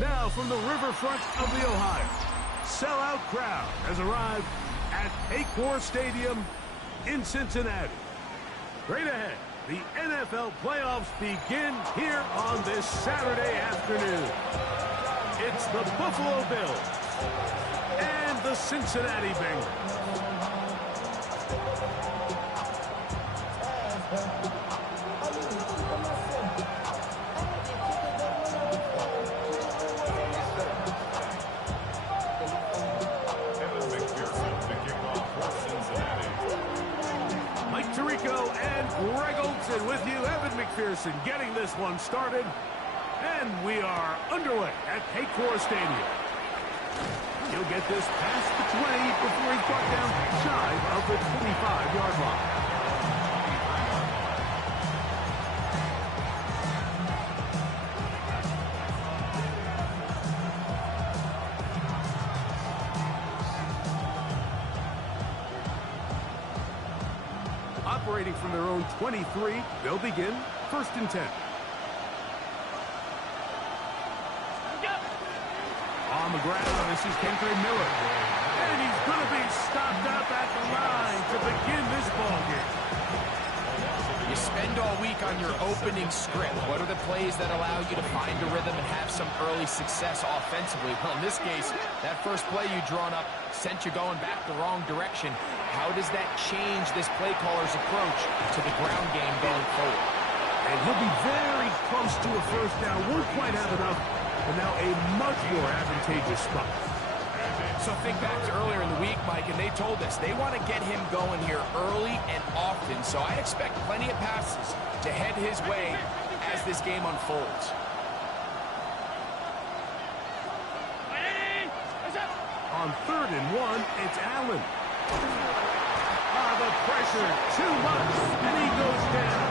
Now from the riverfront of the Ohio, sellout crowd has arrived at Paycor Stadium in Cincinnati. Straight ahead, the NFL playoffs begin here on this Saturday afternoon. It's the Buffalo Bills and the Cincinnati Bengals. With you, Evan McPherson, getting this one started. And we are underway at Paycor Stadium. He'll get this past the 20 before he's brought down shy of the 25-yard line. Operating from their own 23, they'll begin 1st and 10. On the ground, this is Kendrick Miller. And he's going to be stopped up at the line to begin this ballgame. You spend all week on your opening script. What are the plays that allow you to find a rhythm and have some early success offensively? Well, in this case, that first play you drawn up sent you going back the wrong direction. How does that change this play caller's approach to the ground game going forward? And he'll be very close to a first down. Won't quite have enough, but now a much more advantageous spot. So think back to earlier in the week, Mike, and they told us they want to get him going here early and often. So I expect plenty of passes to head his way as this game unfolds. On 3rd and 1, it's Allen. The pressure, too much, and he goes down.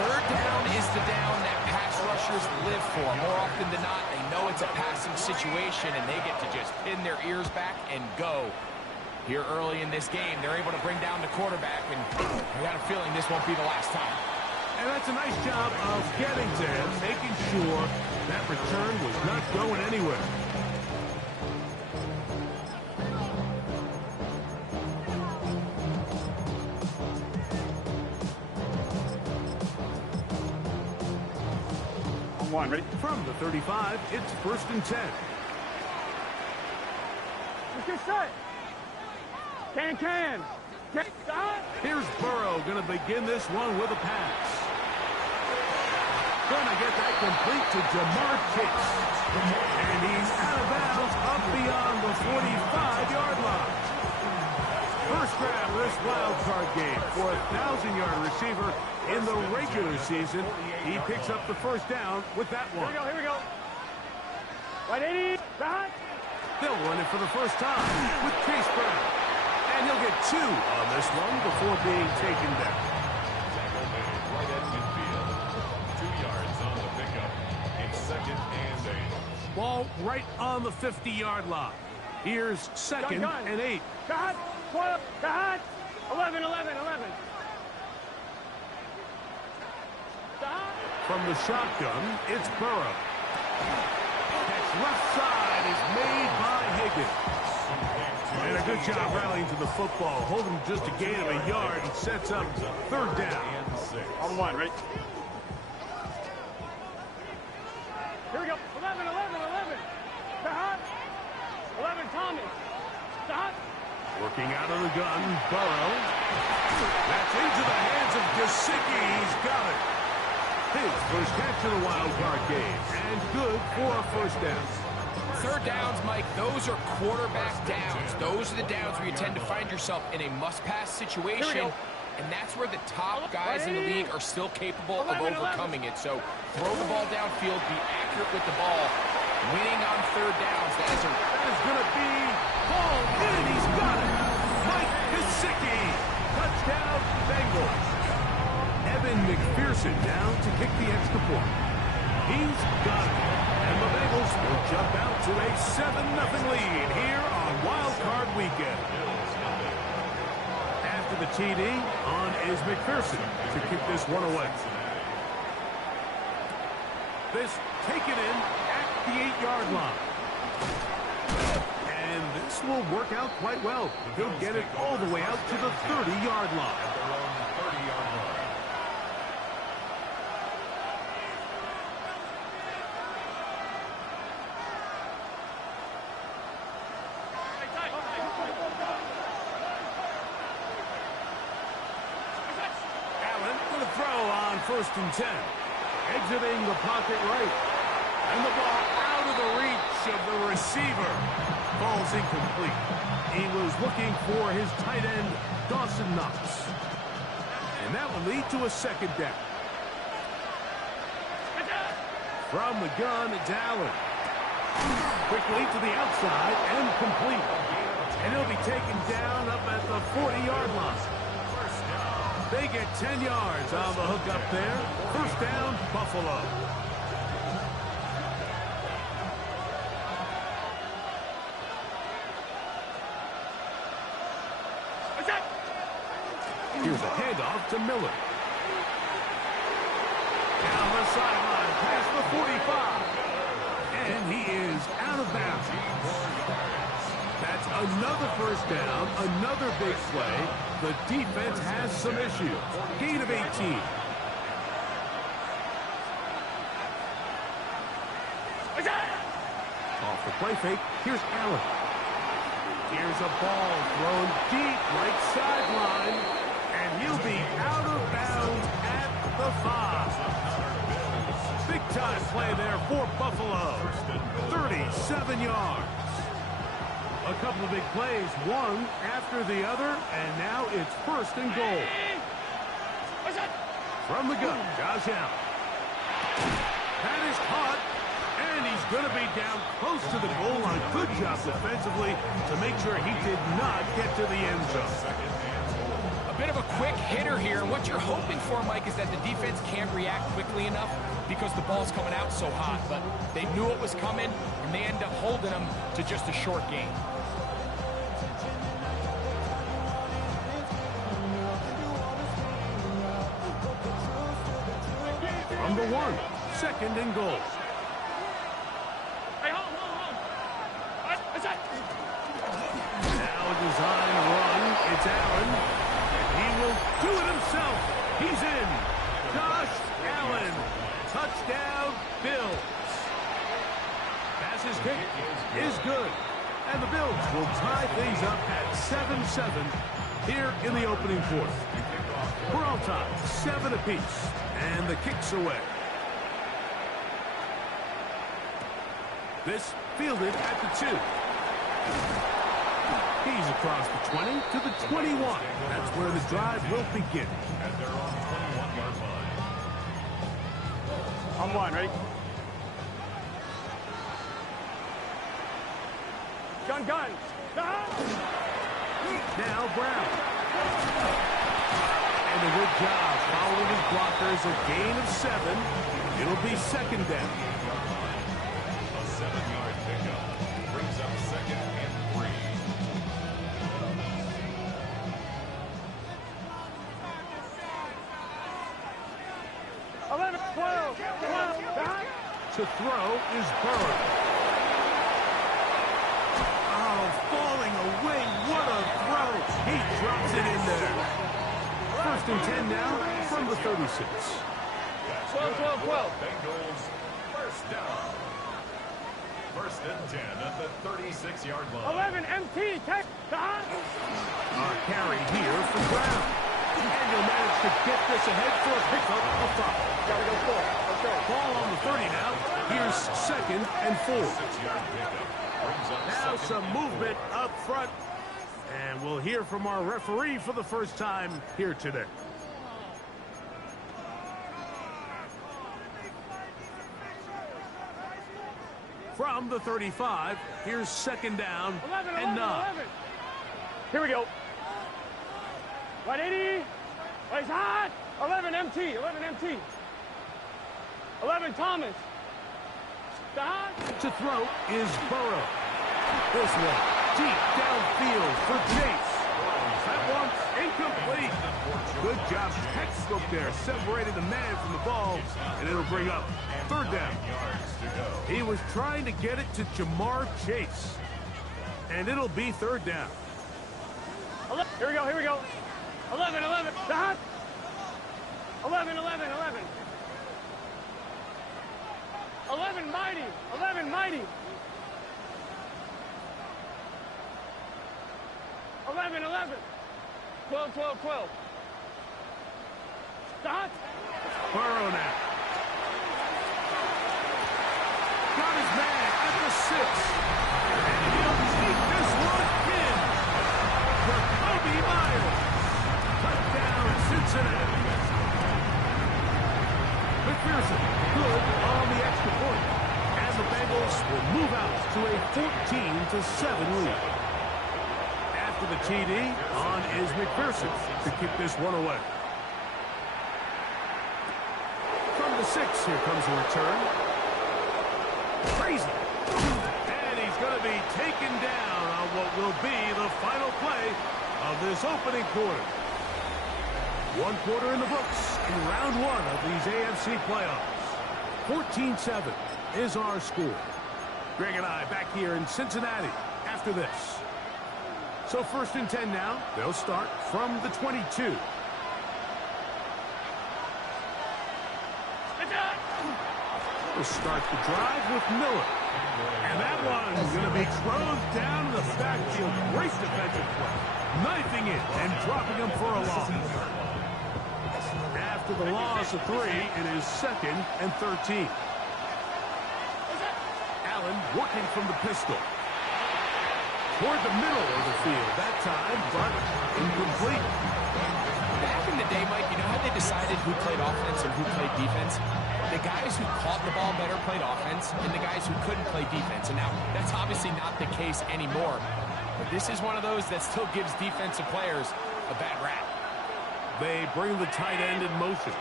3rd down is the down that pass rushers live for. More often than not, they know it's a passing situation, and they get to just pin their ears back and go. Here early in this game, they're able to bring down the quarterback, and I got a feeling this won't be the last time. And that's a nice job of getting to him, making sure that return was not going anywhere. Ready? From the 35, it's 1st and 10. Let's get set. Can. Here's Burrow going to begin this one with a pass. Going to get that complete to Jamar Chase. And he's out of bounds up beyond the 45-yard line. First grab of this wild card game for a 1,000-yard receiver in the regular season. He picks up the first down with that one. Here we go. Right, 80. They'll run it for the first time with Chase Brown. And he'll get 2 on this one before being taken down. Right at midfield. 2 yards on the pickup. It's 2nd and 8. Ball right on the 50-yard line. Here's 2nd and 8. 11. From the shotgun, it's Burrow. Catch left side is made by Higgins. And a good job rallying to the football, holding just a gain of a yard and sets up 3rd down. On 1, right? Here we go. 11. 11, Thomas. Working out of the gun, Burrow. That's into the hands of Gesicki. He's got it. His first catch of the wild card game, and good for a first down. 3rd downs, Mike, those are quarterback downs. Those are the downs where you tend to find yourself in a must-pass situation, and that's where the top guys in the league are still capable of overcoming it. So throw the ball downfield, be accurate with the ball. Winning on 3rd downs, that is going to be hauled in. He's got it. Mike Gesicki. Touchdown, Bengals. Evan McPherson down to kick the extra point. He's got it. And the Bengals will jump out to a 7-0 lead here on Wild Card Weekend. After the TD, on is McPherson to kick this one away. This taken in at the 8-yard line. And this will work out quite well. He'll get it all the way out to the 30-yard line. At their own 30-yard line. Allen for the throw on 1st and 10. Exiting the pocket right. And the ball out of the reach of the receiver. Ball's incomplete. He was looking for his tight end, Dawson Knox. And that will lead to a 2nd down. From the gun, it's Allen. Quickly to the outside and complete. And he'll be taken down up at the 40-yard line. They get 10 yards on the hook up there. 1st down, Buffalo. Here's a handoff to Miller. Down the sideline, past the 45. And he is out of bounds. That's another 1st down, another big play. The defense has some issues. Gain of 18. Off the play fake, here's Allen. Here's a ball thrown deep right sideline. And he'll be out of bounds at the 5. Big time play there for Buffalo. 37 yards. A couple of big plays, one after the other, and now it's 1st and goal. From the gun, Josh Allen. That is caught, and he's going to be down close to the goal line. Good job defensively to make sure he did not get to the end zone. A bit of a quick hitter here, and what you're hoping for, Mike, is that the defense can't react quickly enough because the ball's coming out so hot. But they knew it was coming, and they end up holding them to just a short gain. From the 1, 2nd and goal. Hey, hold. Now a design run. It's Allen. And he will do it himself. He's in. Josh Allen. Touchdown, Bills. Pass kick is good. And the Bills will tie things up at 7-7 here in the opening quarter. We're all tied, 7 apiece. And the kick's away. This fielded at the 2. He's across the 20 to the 21. That's where the drive will begin. At their own 21-yard line. On 1, ready? Gun. Now Brown. And a good job following his blockers. A gain of 7. It'll be 2nd down. A 7-yard pickup brings up 2nd and 3. To throw is Burrow. Oh, falling away. What a throw. He drops it in there. 1st and 10 now from the 36. 12. Bengals 1st down. 1st and 10 at the 36-yard line. 11, MT, take the hot. A carry here for Brown. And he'll manage to get this ahead for a pickup of 5. Gotta go 4. Let's go. Ball on the 30 now. Here's 2nd and 4. 6-yard pickup brings up Now 2nd some and movement up front. And we'll hear from our referee for the first time here today. From the 35, here's 2nd down 11, and 9. Here we go. 180. He's hot. 11 MT. 11 Thomas. Stop. To throw is Burrow. This one deep downfield for Chase. That one Incomplete. Good job, textbook there, separating the man from the ball, and it'll bring up third down. He was trying to get it to Jamar Chase, and it'll be third down. Here we go, here we go. 11, 11, dot. 11, 11, 11. 11 mighty, 11 mighty. 11, 11. 12, 12, 12. Dot. Burrow now. Got his man at the 6. And he'll take this one in. For Kobe Myers. Touchdown, Cincinnati. McPherson, good on the extra point. And the Bengals will move out to a 14-7 lead. After the TD, on is McPherson to kick this one away. From the 6, here comes a return. Crazy. And he's going to be taken down on what will be the final play of this opening quarter. One quarter in the books in round one of these AFC playoffs. 14-7 is our score. Greg and I back here in Cincinnati after this. So 1st and 10 now. They'll start from the 22. We'll start the drive with Miller. And that one's going to be thrown down the backfield. Great defensive play. Knifing it and dropping him for a loss. After the loss of 3, it is 2nd and 13. Allen working from the pistol. Toward the middle of the field that time, but incomplete. Back in the day, Mike, you know how they decided who played offense and who played defense? The guys who caught the ball better played offense, and the guys who couldn't play defense. And now, that's obviously not the case anymore. But this is one of those that still gives defensive players a bad rap. They bring the tight end in motion.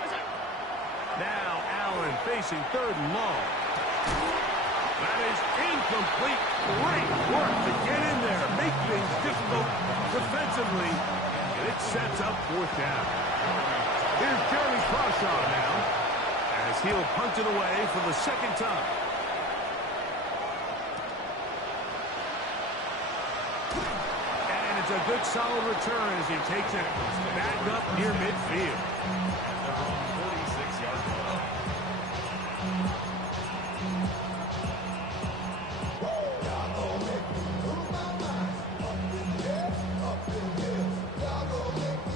Now Allen facing 3rd and long. That is incomplete. Great work to get in there, make things difficult defensively, and it sets up 4th down. Here's Jeremy Crawshaw now, as he'll punt it away for the 2nd time. And it's a good solid return as he takes it back up near midfield. 46 yards.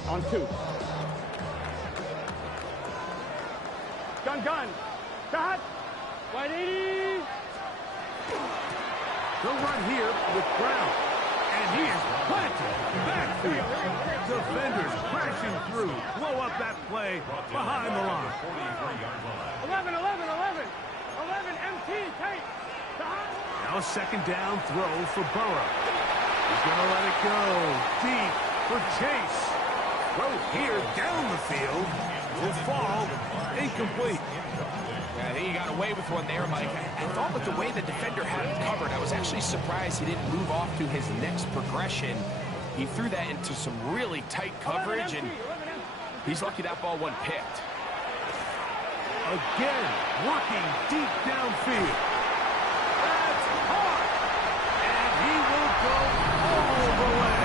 On 2. Gun. Dot. 180. They'll run here with Brown. And he is planted. Backfield. Defenders crashing through. Blow up that play behind the line. 11, 11, 11. 11 MT. Take. Dot. Now a 2nd down throw for Burrow. He's going to let it go. Deep for Chase. Throw here down the field. Will fall. Incomplete. I think he got away with one there, Mike. I thought with the way the defender had him covered, I was actually surprised he didn't move off to his next progression. He threw that into some really tight coverage, and he's lucky that ball wasn't picked. Again, working deep downfield. That's hard. And he will go all the way.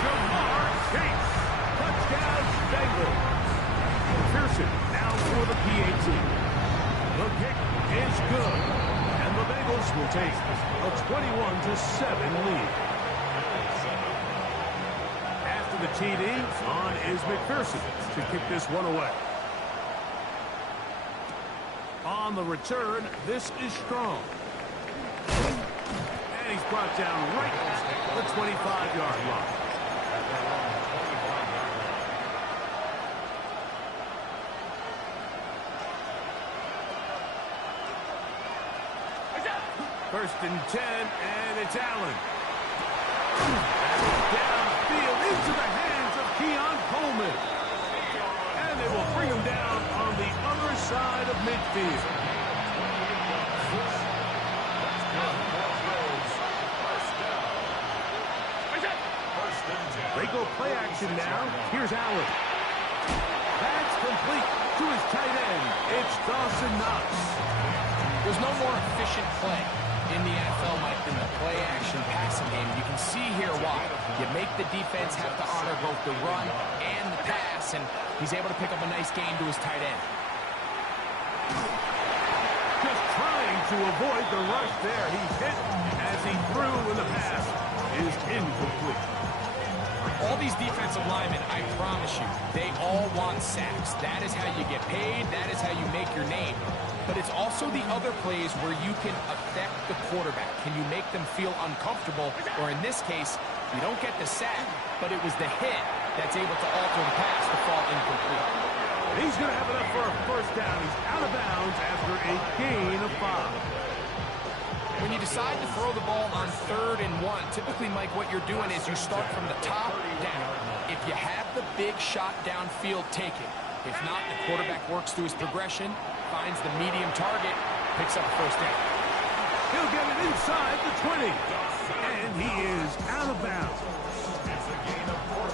Jamar Chase. Touchdown, Bengals. Pearson now for the PAT. The kick is good, and the Bengals will take a 21-7 lead. After the TD, on is McPherson to kick this one away. On the return, this is Strong. And he's brought down right at the 25-yard line. First and 10, and it's Allen. Downfield into the hands of Keon Coleman. And they will bring him down on the other side of midfield. They go play action formation now. Here's Allen. That's complete to his tight end. It's Dawson Knox. There's no more efficient play in the NFL, Mike, than the play-action passing game. You can see here why. You make the defense have to honor both the run and the pass, and he's able to pick up a nice gain to his tight end. Just trying to avoid the rush there. He's hit as he threw, and the pass is incomplete. All these defensive linemen, I promise you, they all want sacks. That is how you get paid. That is how you make your name. But it's also the other plays where you can affect the quarterback. Can you make them feel uncomfortable? Or in this case, you don't get the sack, but it was the hit that's able to alter the pass to fall incomplete. He's going to have enough for a first down. He's out of bounds after a gain of 5. When you decide to throw the ball on 3rd and 1, typically, Mike, what you're doing is you start from the top down. If you have the big shot downfield, take it. If not, the quarterback works through his progression, finds the medium target, picks up a first down. He'll get it inside the 20. And he is out of bounds.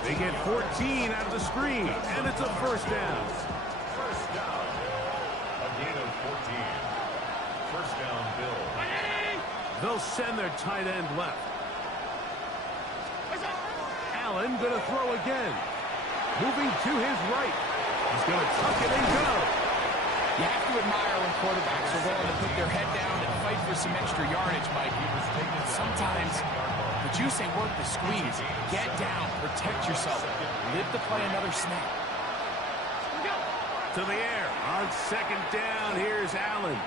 They get 14 out of the screen, and it's a first down. First down. A gain of 14. First down, Bill. They'll send their tight end left. Allen going to throw again. Moving to his right. He's going to tuck it and go. You have to admire when quarterbacks are willing to put their head down and fight for some extra yardage, Mike. Sometimes, but you say work the squeeze. Get down. Protect yourself. Live to play another snap. To the air. On second down, here's Allen.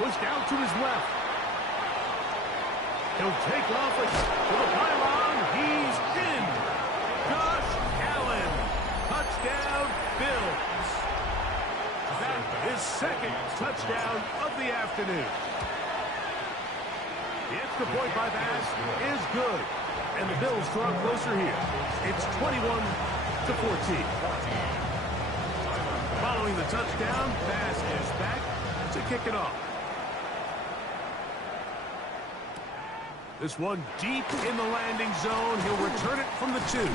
Pushed out to his left. He'll take off to the pylon. He's in. Josh Allen. Touchdown, Bills. That is second touchdown of the afternoon. The extra point by pass is good. And the Bills draw closer here. It's 21-14. Following the touchdown, pass is back to kick it off. This one deep in the landing zone. He'll return it from the 2.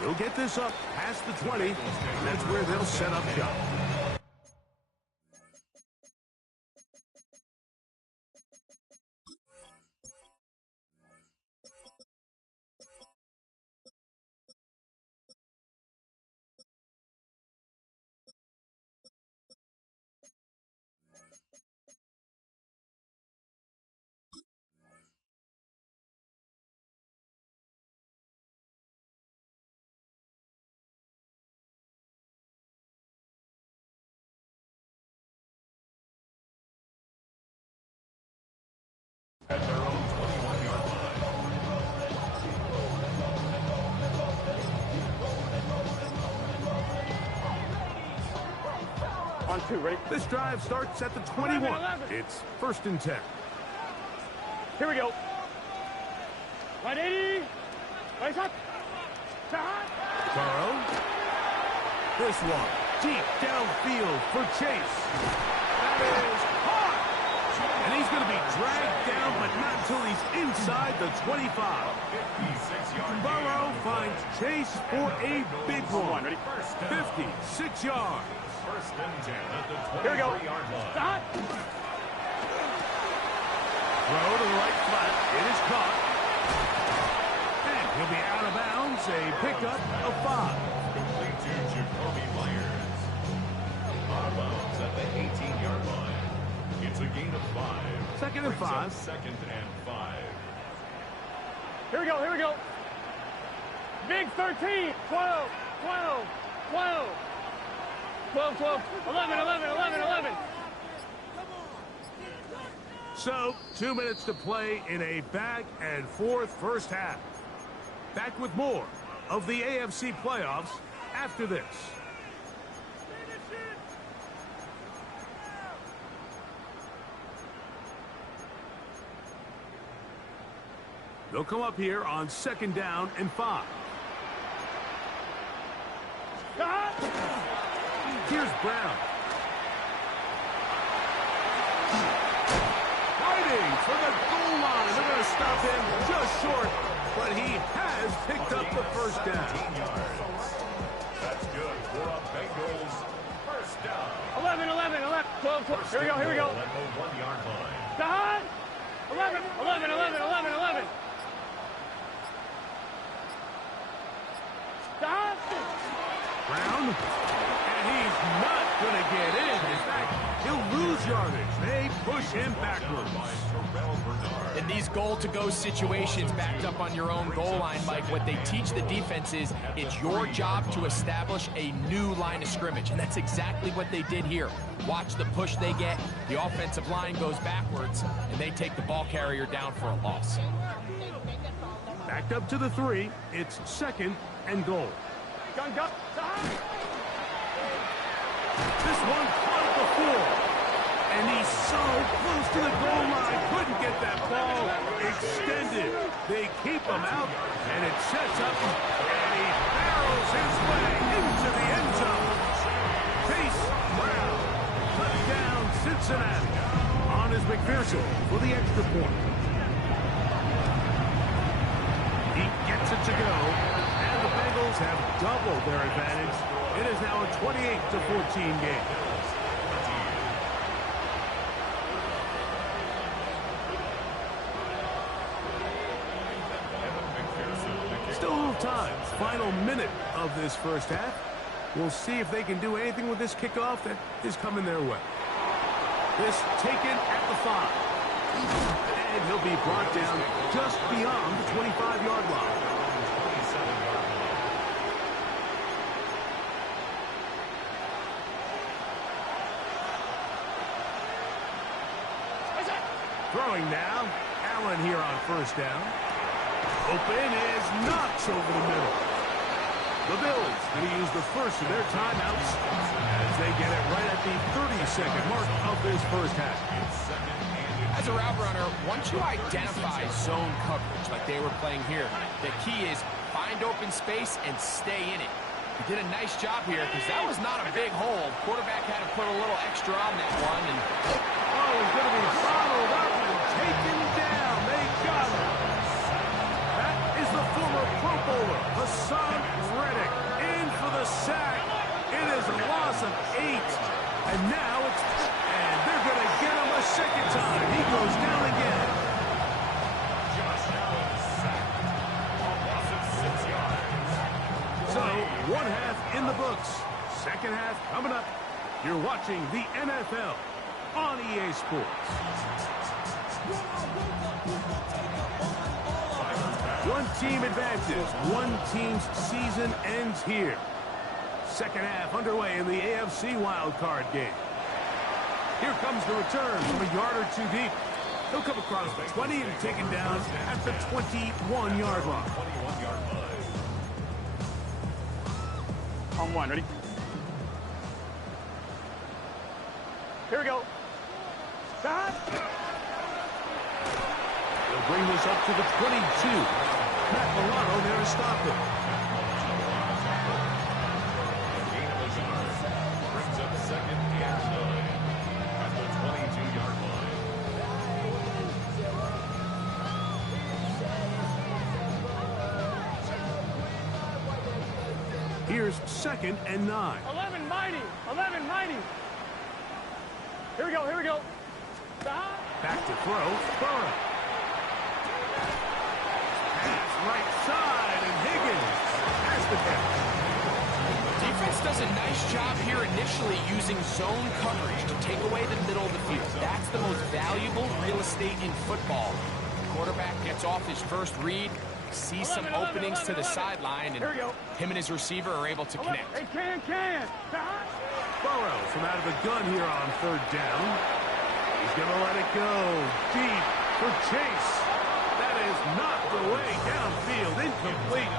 He'll get this up past the 20. That's where they'll set up shop. At their own 21-yard line. On 2, ready? This drive starts at the 21. 11. It's 1st and 10. Here we go. 180. Right shot. Burrow. This one deep downfield for Chase. That is caught. And he's going to be dragged down, but not until he's inside the 25. 56-yard Burrow finds Chase for a big one. 56 yards. First and 10 at the Here we go. 23-yard line. Stop. Throw to the right flat. It is caught. And he'll be out of bounds. A pickup of 5. Complete to Jacoby Myers. Out of bounds at the 18-yard line. It's a gain of 5. Second and 5. Second and 5. Here we go. Here we go. Big 13. 12. 12. 12. 12, 12, 11, 11, 11, 11. So, 2 minutes to play in a back-and-forth first half. Back with more of the AFC playoffs after this. They'll come up here on 2nd down and 5. Here's Brown. Fighting for the goal line. They're going to stop him just short but he has picked up the first down. 15 yards. That's good for a Bengals first down. 11, 11, 11, 12, 12. Here we go, here we go. At the 1-yard line. Dahad. 11, 11, 11, 11, 11. Dahad. Brown, and he's not going to get in. In fact, he'll lose yardage. They push him backwards. In these goal-to-go situations backed up on your own goal line, Mike, what they teach the defense is it's your job to establish a new line of scrimmage, and that's exactly what they did here. Watch the push they get. The offensive line goes backwards, and they take the ball carrier down for a loss. Backed up to the 3. It's 2nd and goal. Gun, gun. Dahad. This one caught at the 4. And he's so close to the goal line. Couldn't get that ball extended. They keep him out, and it sets up, and he barrels his way into the end zone. Chase Brown, touchdown Cincinnati. On is McPherson for the extra point. He gets it to go, and the Bengals have doubled their advantage. It is now a 28-14 game. Still a little time. Final minute of this first half. We'll see if they can do anything with this kickoff that is coming their way. This taken at the 5. And he'll be brought down just beyond the 25-yard line. Throwing now. Allen here on first down. Open is knocks over the middle. The Bills going to use the first of their timeouts as they get it right at the 30-second mark of this first half. As a route runner, once you identify zone coverage like they were playing here, the key is find open space and stay in it. He did a nice job here because that was not a big hole. Quarterback had to put a little extra on that one. And oh, he's going to be followed up and taken down. They got him. That is the former Pro Bowler, Hassan Reddick, in for the sack. It is a loss of 8. And now it's... And they're going to get him a second time. He goes down again. Josh Allen sacked. A loss of 6 yards. So, one half in the books. Second half coming up. You're watching the NFL on EA Sports. One team advances. One team's season ends here. Second half underway in the AFC wildcard game. Here comes the return from a yard or 2 deep. He'll come across the 20 and taken down at the 21-yard line. 21-yard line. On 1, ready? Here we go. Dahad. They'll bring this up to the 22. Matt Milano there to stop it. A gain of a yard. Brings up 2nd and 9 at the 22-yard line. Here's 2nd and 9. 11 mighty. 11 mighty. Here we go, here we go. Dahad. Back to throw. Burrow. Pass right side, and Higgins has the catch. defense does a nice job here initially using zone coverage to take away the middle of the field. That's the most valuable real estate in football. The quarterback gets off his first read, sees some openings to the sideline, and him and his receiver are able to connect. Hey, can. Burrow from out of the gun here on 3rd down. He's going to let it go deep for Chase. That is not the way downfield. Incomplete.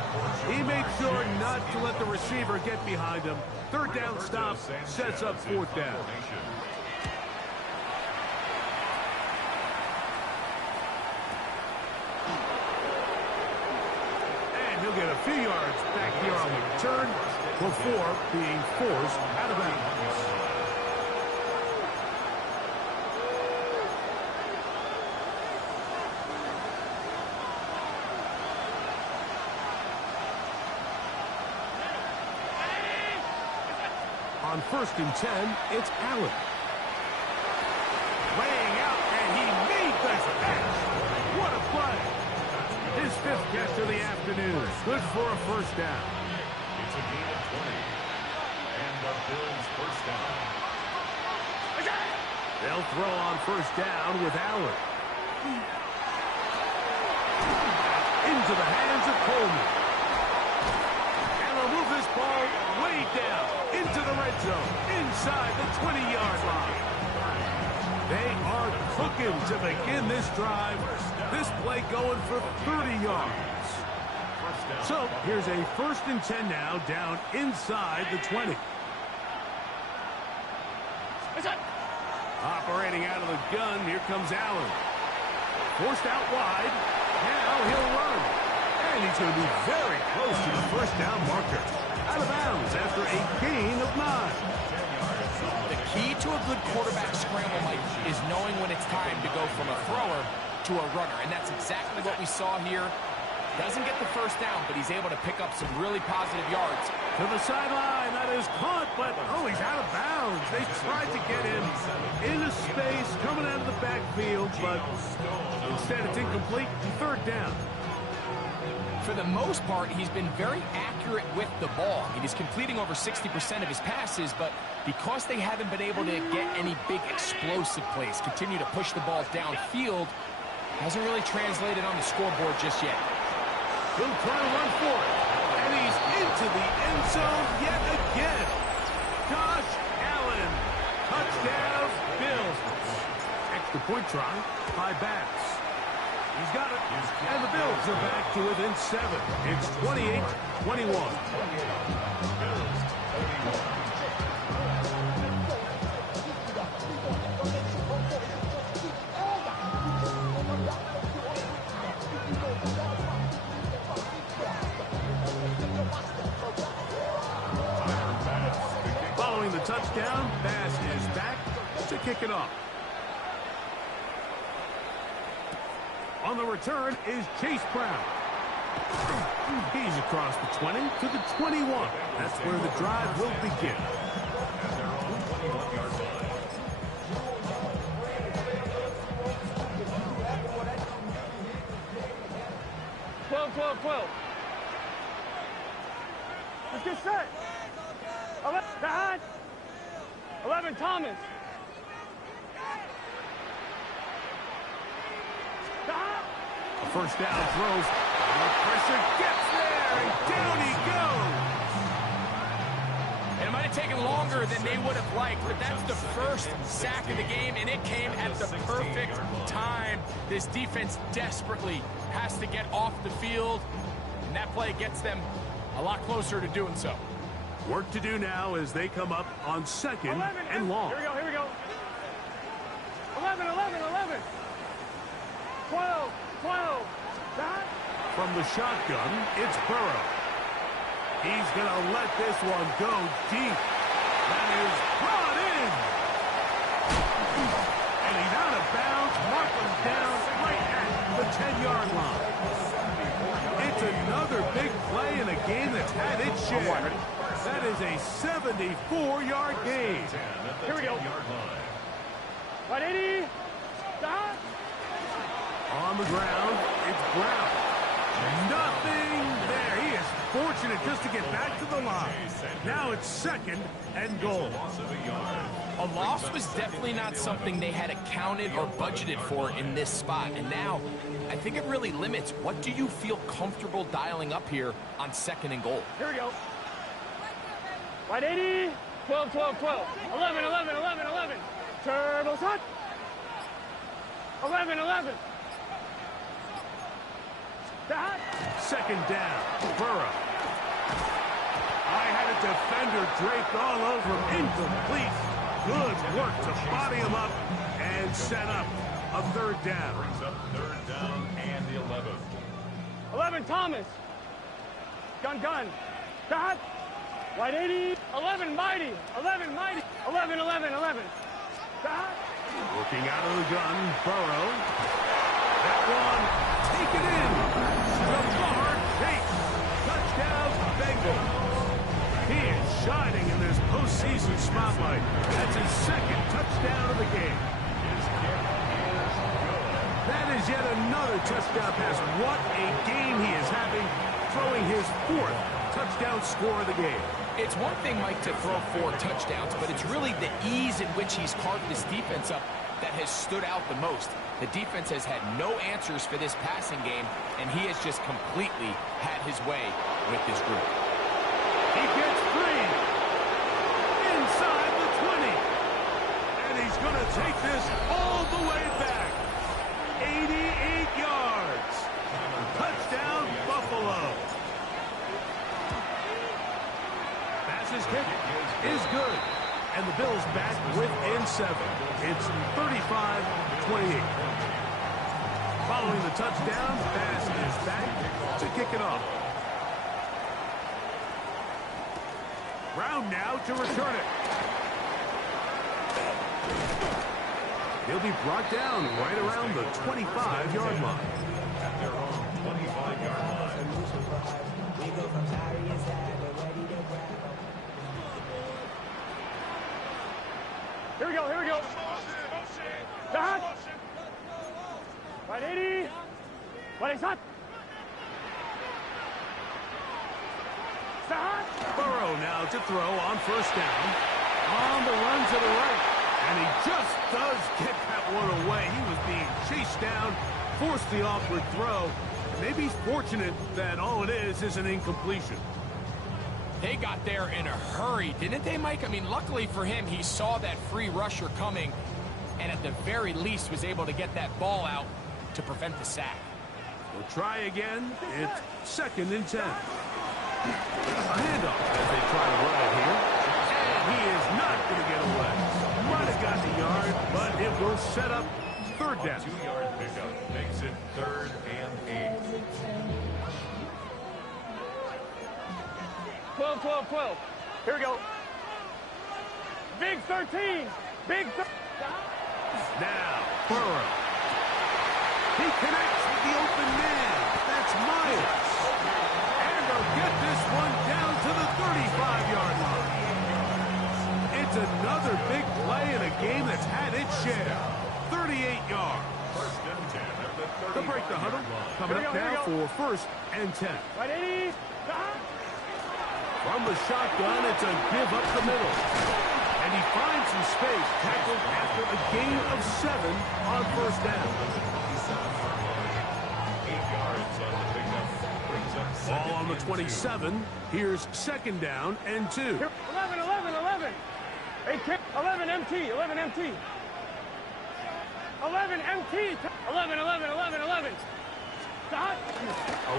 He made sure not to let the receiver get behind him. 3rd down stop sets up 4th down. And he'll get a few yards back here on the return before being forced out of bounds. on 1st and 10, it's Allen. Laying out, and he made the catch. What a play. His 5th catch of the afternoon. Good for a 1st down. It's a gain of 20. And the Bills' 1st down. They'll throw on 1st down with Allen. Into the hands of Coleman. And they'll move this ball way down into the red zone, inside the 20-yard line. They are cooking to begin this drive. This play going for 30 yards. So here's a 1st and 10 now, down inside the 20. Operating out of the gun, here comes Allen. Forced out wide. Now he'll run. And he's going to be very close to the 1st down marker. Out of bounds after a gain of 9. The key to a good quarterback scramble, Mike, is knowing when it's time to go from a thrower to a runner. And that's exactly what we saw here. Doesn't get the 1st down, but he's able to pick up some really positive yards. To the sideline, that is caught, but he's out of bounds. They tried to get him into space, coming out of the backfield, but instead it's incomplete, 3rd down. For the most part, he's been very accurate with the ball. He's completing over 60% of his passes, but because they haven't been able to get any big explosive plays, continue to push the ball downfield, hasn't really translated on the scoreboard just yet. He'll try to run for it. And he's into the end zone yet again. Josh Allen. Touchdown, Bills. Extra point try by Bass. He's got it. And the Bills are back to within 7. It's 28-21. Following the touchdown, Bass is back to kick it off. On the return is Chase Brown. He's across the 20 to the 21. That's where the drive will begin. 12. Let's get set. 11, Thomas. A 1st down throws. The pressure gets there, and down he goes. It might have taken longer than they would have liked, but that's the 1st sack of the game, and it came at the perfect time. This defense desperately has to get off the field, and that play gets them a lot closer to doing so. Work to do now as they come up on 2nd and long. Here we go. 11. 12. From the shotgun, it's Burrow. He's going to let this one go deep. That is brought in. And he's out of bounds. Mark him down right at the 10-yard line. It's another big play in a game that's had its share. That is a 74-yard gain. Here we go. 180. On the ground, it's Brown. Nothing there. He is fortunate just to get back to the line. Now it's 2nd and goal. A loss was definitely not something they had accounted or budgeted for in this spot. And now, I think it really limits what do you feel comfortable dialing up here on 2nd and goal. Here we go. 180. 12. 11. Turbo shot. 11. 2nd down, Burrow. I had a defender draped all over him. Incomplete. Good work to body him up and set up a 3rd down. Brings up 3rd down and the 11th. 11, Thomas. Gun. 180. 11, Mighty. 11. 11. Looking out of the gun, Burrow. That one, take it in. Lamar Chase. Touchdown, Bengals. He is shining in this postseason spotlight. That's his second touchdown of the game. That is yet another touchdown pass. What a game he is having, throwing his fourth touchdown score of the game. It's one thing, Mike, to throw 4 touchdowns, but it's really the ease in which he's carved this defense up that has stood out the most. The defense has had no answers for this passing game, and he has just completely had his way with this group. He gets free inside the 20. And he's going to take this all the way back. 88 yards. Touchdown, Buffalo. His kick is good. And the Bills back within 7. It's 35-28. Following the touchdown, pass is back to kick it off. Brown now to return it. He'll be brought down right around the 25-yard line. At their own 25-yard line. Here we go, here we go. Start. Right 80. What is that? Start. Burrow now to throw on first down. On the run to the right. And he just does get that one away. He was being chased down, forced the awkward throw. Maybe he's fortunate that all it is an incompletion. They got there in a hurry, didn't they, Mike? I mean, luckily for him, he saw that free rusher coming, and at the very least was able to get that ball out to prevent the sack. We'll try again. It's 2nd and 10. Handoff as they try to run it here. And he is not going to get away. Might have gotten a yard, but it will set up 3rd down. 2-yard pickup makes it 3rd and 8. 12. Here we go. Big 13. Big 13. Now, Burrow. He connects with the open man. That's Myers. And they'll get this one down to the 35-yard line. It's another big play in a game that's had its share. 38 yards. 1st and 10 at the 30. To break the huddle, coming up now for 1st and 10. Right 80. From the shotgun, it's a give up the middle. And he finds some space, tackled after a gain of 7 on 1st down. 8 yards on the pickup. Brings up 2nd Ball on the and 27. Here's 2nd down and 2. 11. 11 MT. 11 MT. 11 MT. 11. Stop. A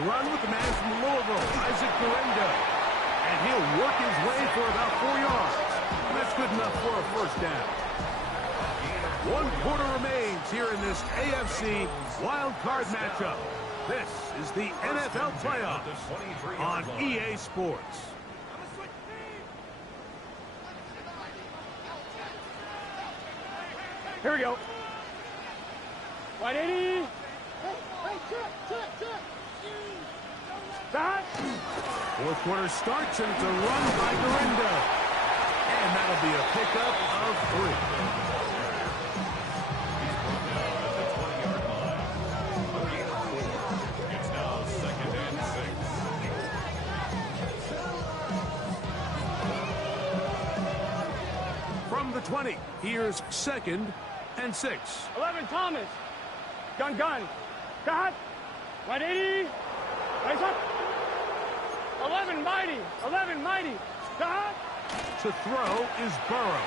run with the man from Louisville, Isaac Durendo. And he'll work his way for about 4 yards. And that's good enough for a 1st down. 1 quarter remains here in this AFC wild card matchup. This is the NFL playoffs on EA Sports. Here we go. 180. Start. 4th quarter starts, and it's a run by Durendo. And that'll be a pickup of 3. He's brought down at the 20-yard line. A gain of 4. It's now 2nd and 6. From the 20, here's 2nd and 6. 11 Thomas. Gun. Cut. 180. Raise up. 11 Mighty. Stop. To throw is Burrow.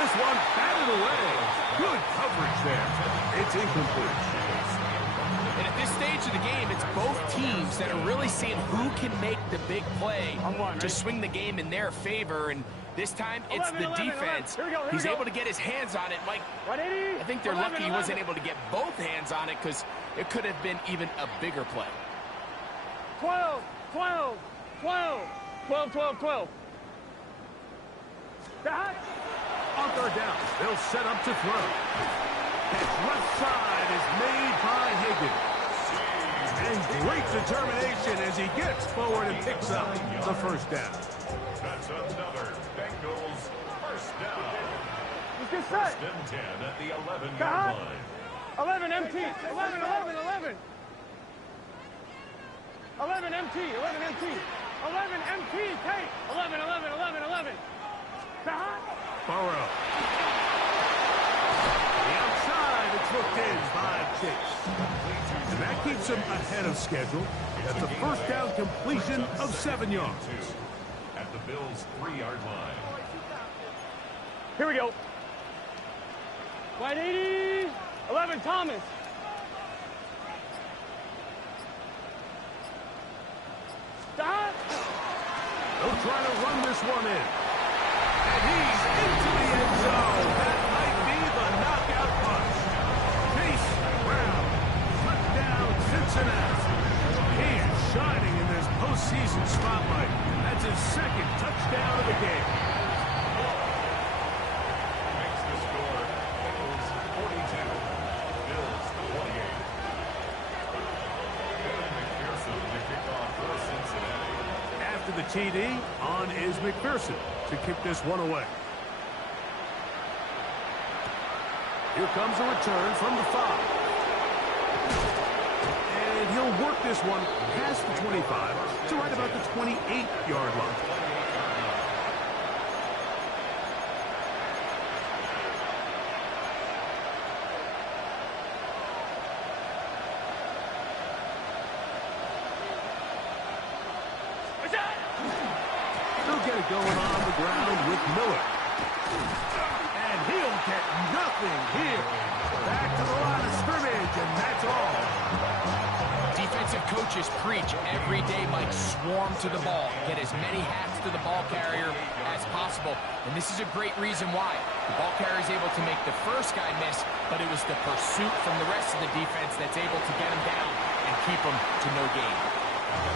This one batted away. Good coverage there. It's incomplete. And at this stage of the game, it's both teams that are really seeing who can make the big play to swing the game in their favor. And this time, it's the defense. He's able to get his hands on it. Mike, I think they're lucky he wasn't able to get both hands on it because it could have been even a bigger play. 12. Stop. On 3rd down, they'll set up to throw. Catch left side is made by Higgins. And great determination as he gets forward and picks up the 1st down. That's another Bengals first down. Let's get set. First and 10 at the 11-yard line. 11 MT. 11, 11, 11. 11 MT. 11 MT. 11 MT. Take. 11, 11, 11, 11. Burrow. The outside, it's looked in by Chase. And that keeps him ahead of schedule. That's a first down completion of 7 yards. At the Bills' 3-yard line. Here we go. Wide 80. 11 Thomas. Stop. They'll try to run this one in. And he's into the end zone. That might be the knockout punch. Chase Brown. Touchdown, Cincinnati. He is shining in this postseason spotlight. That's his second touchdown of the game. Makes the score Bengals 42, Bills 28. And McPherson to kick off for Cincinnati. After the TD, on is McPherson to kick this one away. Here comes a return from the 5. And he'll work this one past the 25 to right about the 28-yard line. They'll get it going on the ground with Miller. And he'll get nothing here. Back to the line of scrimmage, and that's all. Defensive coaches preach every day, Mike, swarm to the ball. Get as many hats to the ball carrier as possible. And this is a great reason why. The ball carrier is able to make the first guy miss, but it was the pursuit from the rest of the defense that's able to get him down and keep him to no gain.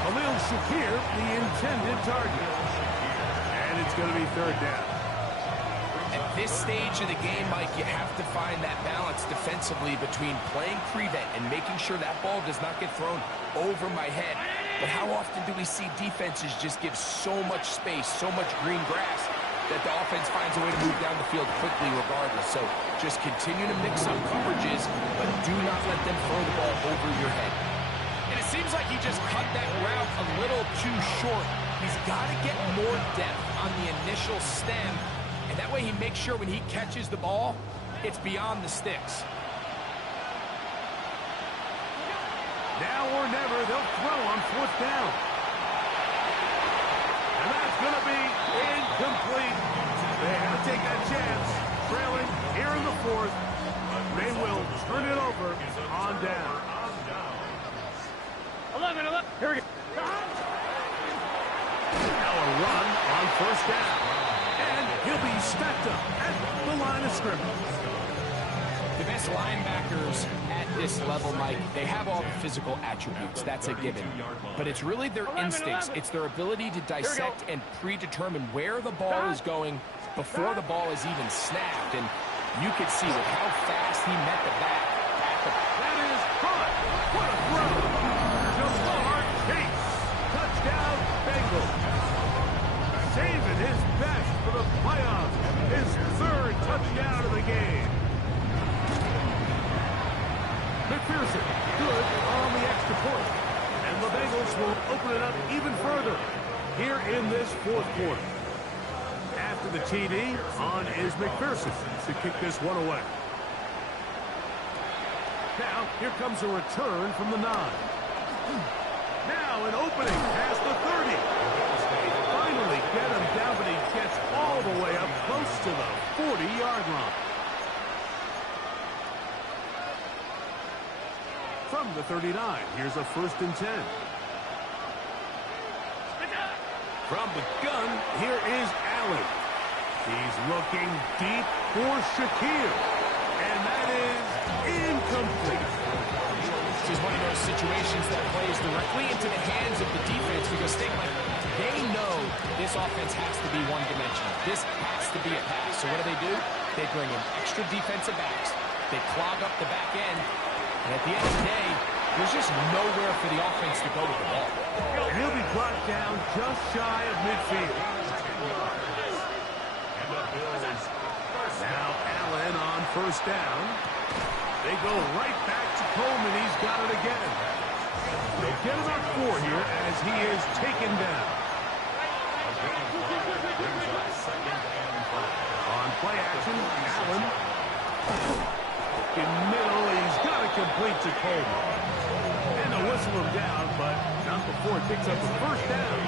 Khalil Shakir, the intended target. And it's going to be third down. At this stage of the game, Mike, you have to find that balance defensively between playing prevent and making sure that ball does not get thrown over my head. But how often do we see defenses just give so much space, so much green grass, that the offense finds a way to move down the field quickly regardless? So just continue to mix up coverages, but do not let them throw the ball over your head. And it seems like he just cut that route a little too short. He's got to get more depth on the initial stem, and that way he makes sure when he catches the ball, it's beyond the sticks. Now or never, they'll throw on fourth down. And that's going to be incomplete. They had to take that chance, trailing here in the fourth. They will turn it over on down. 11, 11. Here we go. Now a run on first down. And he'll be stacked up at the line of scrimmage. The best linebackers at this level, Mike, they have all the physical attributes. That's a given. But it's really their instincts. It's their ability to dissect and predetermine where the ball is going before the ball is even snapped. And you could see with how fast he met the back. That is caught. What a throw. Jamar Chase. Touchdown, Bengals. Saving his best for the playoffs. His third touchdown of the game. McPherson, good on the extra point. And the Bengals will open it up even further here in this fourth quarter. After the TD, on is McPherson to kick this one away. Now, here comes a return from the 9. Now an opening past the 30. They finally get him down, but he gets all the way up close to the 40-yard line. From the 39, here's a 1st and 10. From the gun, here is Allen. He's looking deep for Shakir. And that is incomplete. This is one of those situations that plays directly into the hands of the defense because they know this offense has to be one-dimensional. This has to be a pass. So what do? They bring in extra defensive backs. They clog up the back end. And at the end of the day, There's just nowhere for the offense to go with the ball. And he'll be brought down just shy of midfield. Now Allen on first down. They go right back to Coleman. He's got it again. They'll get about 4 here as he is taken down. On play action, Allen. In middle, he's got to complete to Coleman. And they'll whistle him down, but not before it picks up a first down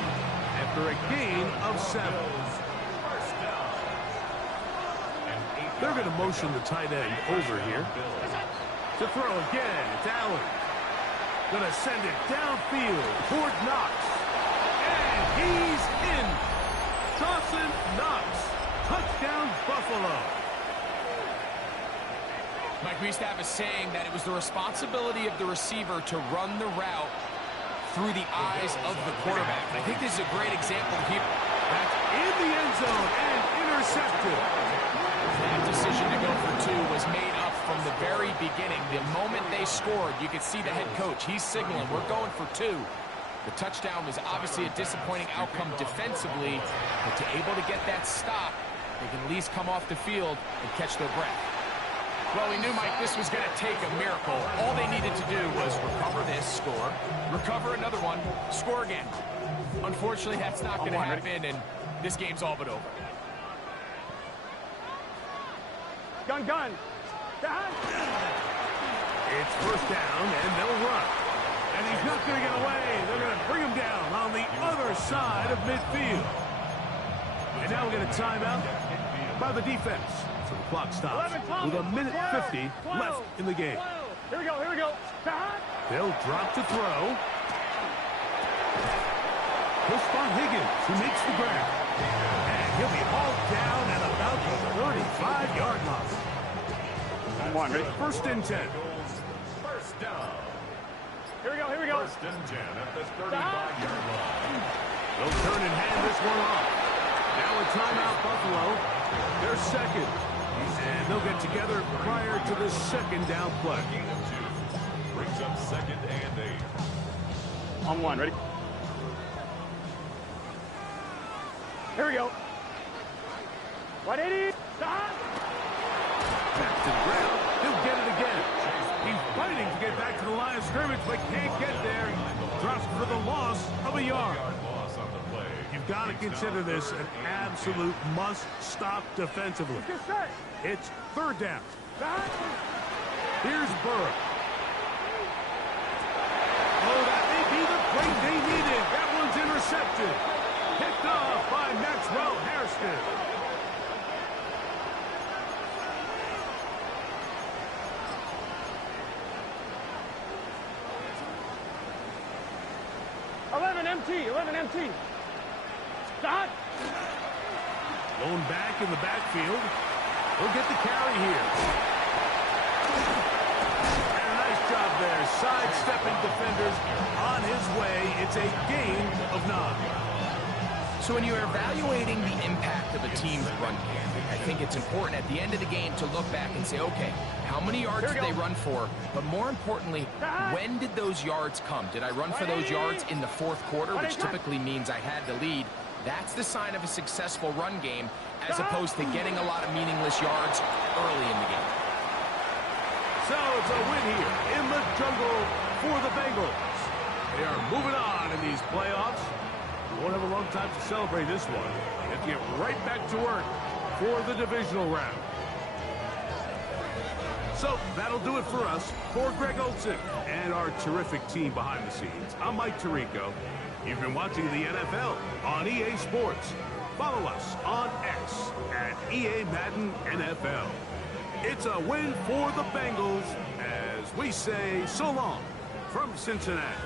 after a gain of 7. They're going to motion the tight end over here. To throw again, it's Allen. Going to send it downfield toward Knox. And he's in. Dawson Knox. Touchdown, Buffalo. Mike, we used to have a saying that it was the responsibility of the receiver to run the route through the eyes of the quarterback. I think this is a great example here. That's in the end zone and intercepted. That decision to go for 2 was made up from the very beginning. The moment they scored, you could see the head coach. He's signaling, we're going for 2. The touchdown was obviously a disappointing outcome defensively, but to able to get that stop, they can at least come off the field and catch their breath. Well, we knew, Mike, this was going to take a miracle. All they needed to do was recover this, score, recover another one, score again. Unfortunately, that's not going to happen, and this game's all but over. Gun. Gun. It's first down, and they'll run. And he's not going to get away. They're going to bring him down on the other side of midfield. And now we get a timeout by the defense. So the clock stops with a minute 50 left in the game. Here we go. They'll drop to throw. Pushed by Higgins, who makes the grab. And he'll be hauled down at about the 35-yard line. Come on, ready? First and 10. First down. Here we go. First and 10 at the 35-yard line. They'll turn and hand this one off. Now a timeout, Buffalo. They're second. And they'll get together prior to the second down play. Gain of 2. Brings up second and 8. On 1, ready? Here we go. 180. Back to the ground. He'll get it again. He's fighting to get back to the line of scrimmage, but can't get there. Drops for the loss of a yard. Loss on the play. You've got to consider this an absolute must-stop defensively. It's third down. Here's Burrow. Oh, that may be the play they needed. That one's intercepted. Picked off by Maxwell Hairston. Eleven MT. Stop. Blown back in the backfield. He'll get the carry here. And a nice job there. Sidestepping defenders on his way. It's a gain of 9. So when you're evaluating the impact of a team's run game, I think it's important at the end of the game to look back and say, okay, how many yards did they run for? But more importantly, when did those yards come? Did I run for those yards in the fourth quarter, which typically means I had the lead? That's the sign of a successful run game, as opposed to getting a lot of meaningless yards early in the game. So it's a win here in the jungle for the Bengals. They are moving on in these playoffs. We won't have a long time to celebrate this one. They have to get right back to work for the divisional round. So that'll do it for us. For Greg Olson and our terrific team behind the scenes, I'm Mike Tirico. You've been watching the NFL on EA Sports. Follow us on X at EA Madden NFL. It's a win for the Bengals as we say so long from Cincinnati.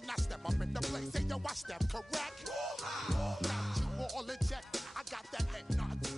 when I step up in the place. Say yo, I step correct. Got you all in check. I got that head nod.